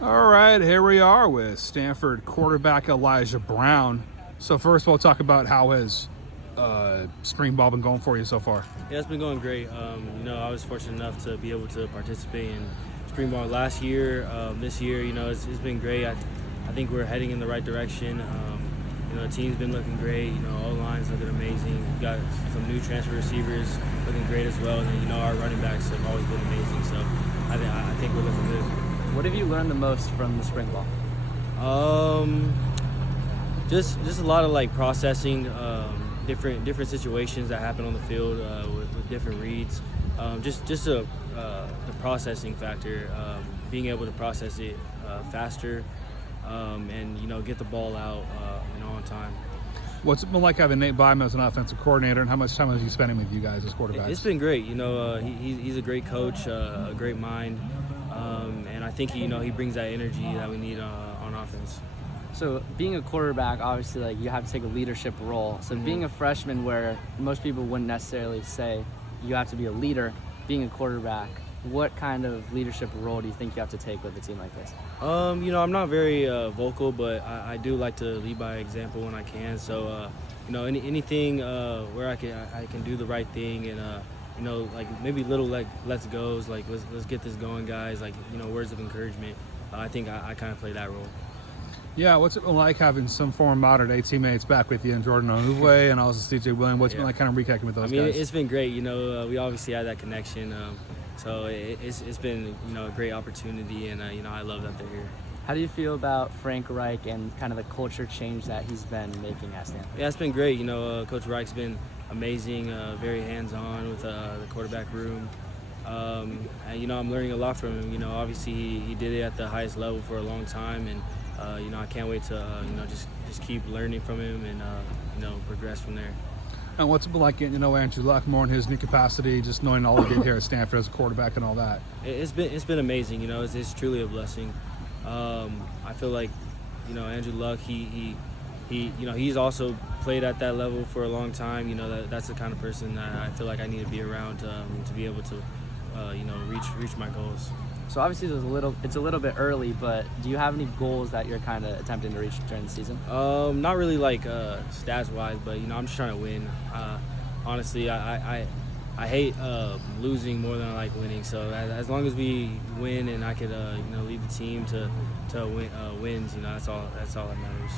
All right, here we are with Stanford quarterback Elijah Brown. So first of all, talk about how has spring ball been going for you so far? Yeah, it's been going great. I was fortunate enough to be able to participate in spring ball last year. This year, it's been great. I think we're heading in the right direction. The team's been looking great. All lines looking amazing. We've got some new transfer receivers looking great as well. And then, our running backs have always been amazing. So I think we're looking good. What have you learned the most from the spring ball? Just a lot of processing different situations that happen on the field with different reads. Just the processing factor, being able to process it faster, and get the ball out on time. What's it been like having Nate Bynum as an offensive coordinator, and how much time is he spending with you guys as quarterbacks? It's been great. He's a great coach, a great mind, and I think he brings that energy that we need on offense. So being a quarterback, obviously, you have to take a leadership role. So being a freshman, where most people wouldn't necessarily say you have to be a leader, being a quarterback, what kind of leadership role do you think you have to take with a team like this? I'm not very vocal, but I do like to lead by example when I can. So, anything where I can do the right thing, and maybe little let's goes, let's get this going, guys. Words of encouragement. I think I kind of play that role. Yeah, what's it been like having some former modern day teammates back with you, and Jordan Onuvwe and also CJ Williams? What's it been like kind of reconnecting with those guys? It's been great. We obviously had that connection. So it's been a great opportunity, and I love that they're here. How do you feel about Frank Reich and kind of the culture change that he's been making at Stanford? Yeah, it's been great. Coach Reich's been amazing, very hands-on with the quarterback room. And I'm learning a lot from him. Obviously he did it at the highest level for a long time, and I can't wait to just keep learning from him and progress from there. And what's it been like getting to know Andrew Luck more in his new capacity, just knowing all he did here at Stanford as a quarterback and all that? It's been amazing. It's truly a blessing. I feel like Andrew Luck, he's also played at that level for a long time. That's the kind of person that I feel like I need to be around to be able to reach my goals. So obviously it's a little bit early, but do you have any goals that you're kind of attempting to reach during the season? Not really stats wise, but I'm just trying to win. Honestly, I hate losing more than I like winning. So as long as we win and I could lead the team to win, wins, that's all that matters.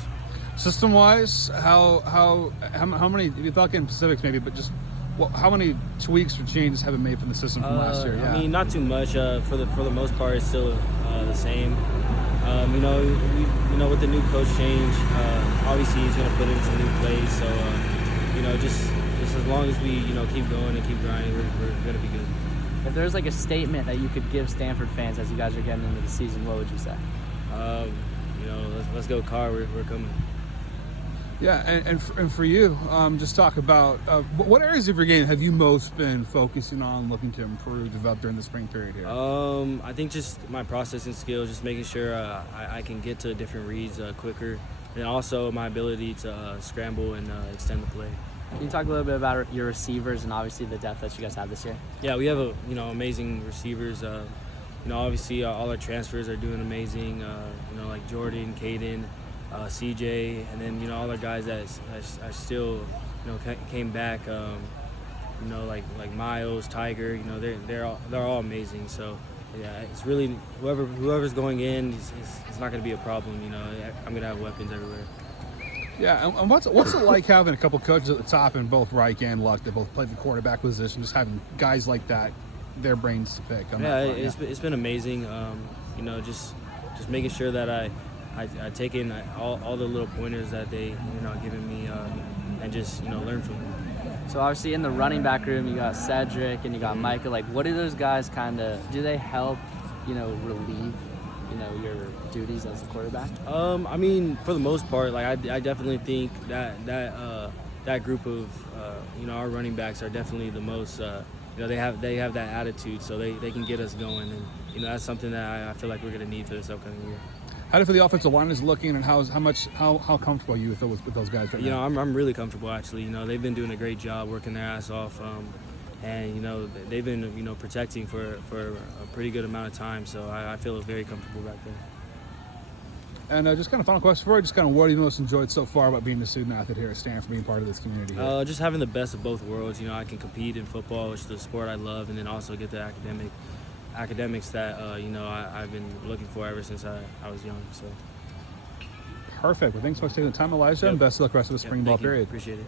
System wise, how many, if you thought in specifics maybe, but just how many tweaks or changes have been made from the system from last year? Yeah. Not too much. For the most part, it's still the same. With the new coach change, obviously he's going to put in some new plays. So, just as long as we keep going and keep grinding, we're going to be good. If there's a statement that you could give Stanford fans as you guys are getting into the season, what would you say? Let's go, Carr. We're coming. Yeah, and for you, just talk about what areas of your game have you most been focusing on, looking to improve, develop during the spring period here? I think just my processing skills, just making sure I can get to different reads quicker, and also my ability to scramble and extend the play. Can you talk a little bit about your receivers and obviously the depth that you guys have this year? Yeah, we have amazing receivers. Obviously all our transfers are doing amazing. Like Jordan, Caden, CJ, and then all our guys that are still came back. Like Miles, Tiger. They're all amazing. So yeah, it's really whoever's going in, it's not going to be a problem. I'm going to have weapons everywhere. Yeah, and what's it like having a couple coaches at the top in both Reich and Luck that both play the quarterback position, just having guys like that, their brains to pick? It's been amazing. Just making sure that I take in all the little pointers that they giving me, and just learn from them. So obviously in the running back room you got Cedric and you got Micah. What do those guys do they help relieve your duties as a quarterback? For the most part, I definitely think that group of our running backs are definitely the most they have that attitude, so they can get us going, and that's something that I feel like we're going to need for this upcoming year. How do you feel the offensive line is looking, and how comfortable are you with those guys right now? I'm really comfortable actually. They've been doing a great job working their ass off, and they've been protecting for a pretty good amount of time. So I feel very comfortable back there. And just kind of final question for you, just kind of what have you most enjoyed so far about being a student athlete here at Stanford, being part of this community here? Just having the best of both worlds. You know, I can compete in football, which is the sport I love, and then also get the academics that, you know, I've been looking for ever since I was young. So. Perfect. Well, thanks so much for taking the time, Elijah, and best of luck the rest of the spring ball Thank you. period. Appreciate it.